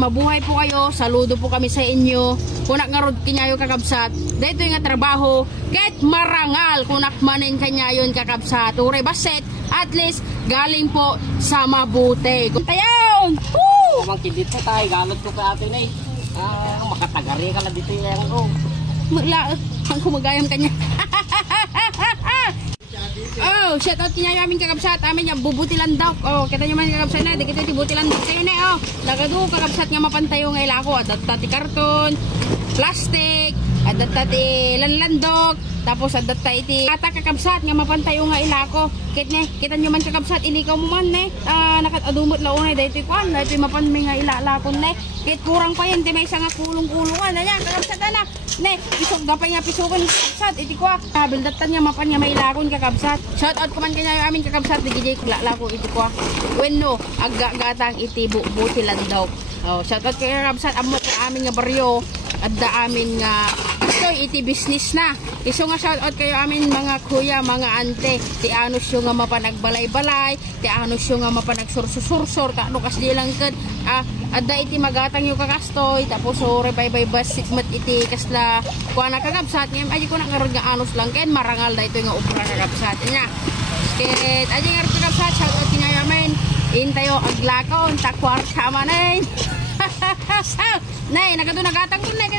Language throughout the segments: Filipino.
Mabuhay po kayo, saludo po kami sa inyo. Kunak nga rod kinyayo kakabsat. Dito yung trabaho, ket marangal kunak maning kanyayon kakabsat. Ure baset, at least galing po sa mabuti. Tayon! Woo! Mang kidit po tayo, galot ko ka atin eh. Makatagari ka lang dito yung Mula, ang kumagayam kanya. Oh, shout out kinyayo aming kakabsat. Amin yung bubutilan daw. Oh, kita nyo man kakabsat na. Dikita yung bubutilan daw. Kaya na oh. Lagado kakabsat nga mapantayo nga ila ko. Adat tati karton, plastic, adat tati lanlandok. Tapos adat tati kata kakabsat nga mapantayo nga ila ko. Kita nyo man kakabsat. Inikaw mo man ne. Nakatadumot launay. Dahito yung kuhan. Dahito yung mapanmay nga ila lakon ne. Kit kurang pa yan. Di may isa nga kulong-kulungan. Ayan kakabsat na. Ne, pisok gapay nga pisukan kakabsat. Iti ko bildatan nga mapan nga may lakon kakabsat. Shout out ko man kanya yung aming kakabsat. Digijay lako iti ko. When no, aggatang iti butilan daw. Oh, shout out kaya kakabsat. Amo ka amin nga baryo. Adda amin nga iti business na. Iso nga shout out kayo amin mga kuya, mga ante. Ti anos yung nga mapanagbalay-balay. Ti anos yung nga mapanagsursur-sursur. Kano kas di lang kat. Adda iti magatang yung kakastoy. Tapos ore bay basit mat iti kasla kuha na kakabsat. Ngayon aji ko na nga nga anos lang. Ken marangal da ito yung upra kakabsat niya. Ket aji nga kakabsat. Shout out kinaya amin. Intayo aglakaw. Takwar kama na yun. Nay, nagatang ko na.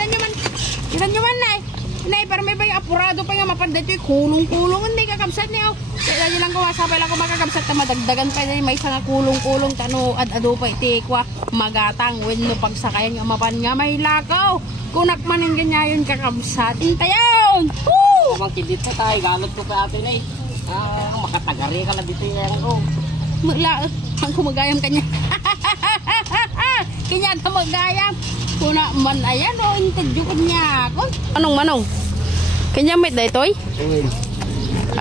Kita nyo man, nay. Nay, para may bang apurado pa nga mapanday ito yung kulong-kulong. Hindi kakabsat niyo. Kaya nyo lang ko, sabay lang ko makakabsat na madagdagan pa yun. May isang kulong-kulong tano ad-ado pa itikwa. Magatang, when no pagsakayan nga mapan nga may lakaw. Kunak man yung ganyan kakabsat. Intayon! Woo! Mang kidit po tayo, galot ko ka atin eh. Makatagari ka lang dito yung Mula, ang kumagayam kanya. Kanya na magayam. Kuna man ayan o, interview ko niya ako. Manong? Kanya may da ito'y?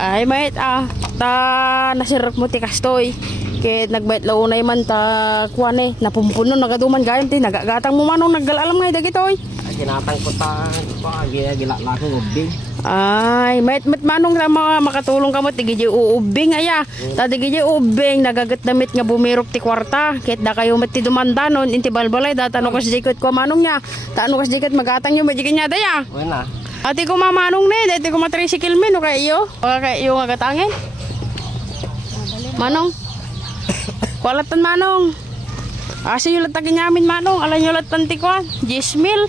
Ay may nasirap mo tikastoy. Kaya nagbayat launay man kuwan eh. Napumpuno, nagaduman gayam ti. Nagagatang mo manong, naggalalam nga dagitoy. Kinatang ko gilala ko ubing. Ay, met manong na mga makatulong ka mo tigiji uubing aya. Tadigiji ubing nagagat damit nga bumirok ti kwarta. Ket da kayo met ti dumandanon inti balbalay da tano kas jikot ko manong nya. Taano kas jikot magatang yo medyo nya daya. Wala. Ati ko mamanong ne, dati ko matricycle men o kay iyo. O kay iyo nga gatangin. Manong. Kualatan manong. Asi yung latagin namin manong. Alam nyo latan ti ko. 10 mil.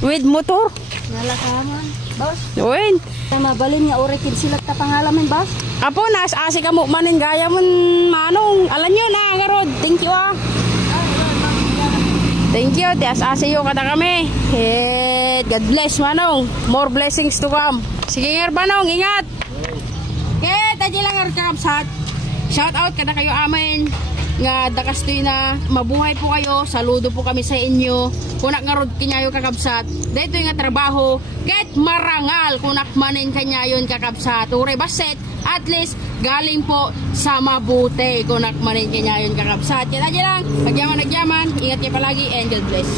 With motor. Nalakaman, boss. Uwin. Mabalin nga urikin sila ta pangalaman, boss. Apo, asi ka mo manin gaya mo manong. Alam nyo na, garod. Thank you Thank you. Asi yung kata kami. God bless manong. More blessings to come. Sige nga manong, ingat. Tadya lang kakabsat. Shout out kada kayo amin. Nga dakastoy na mabuhay po kayo, saludo po kami sa inyo. Kunak nga rod kinyayo kakabsat. Dito yung trabaho, ket marangal kunak maning kanyayon kakabsat. Ure baset, at least galing po sa mabuti kunak maning kanyayon kakabsat. Yan aja lang, nagyaman, ingat kayo palagi and God bless.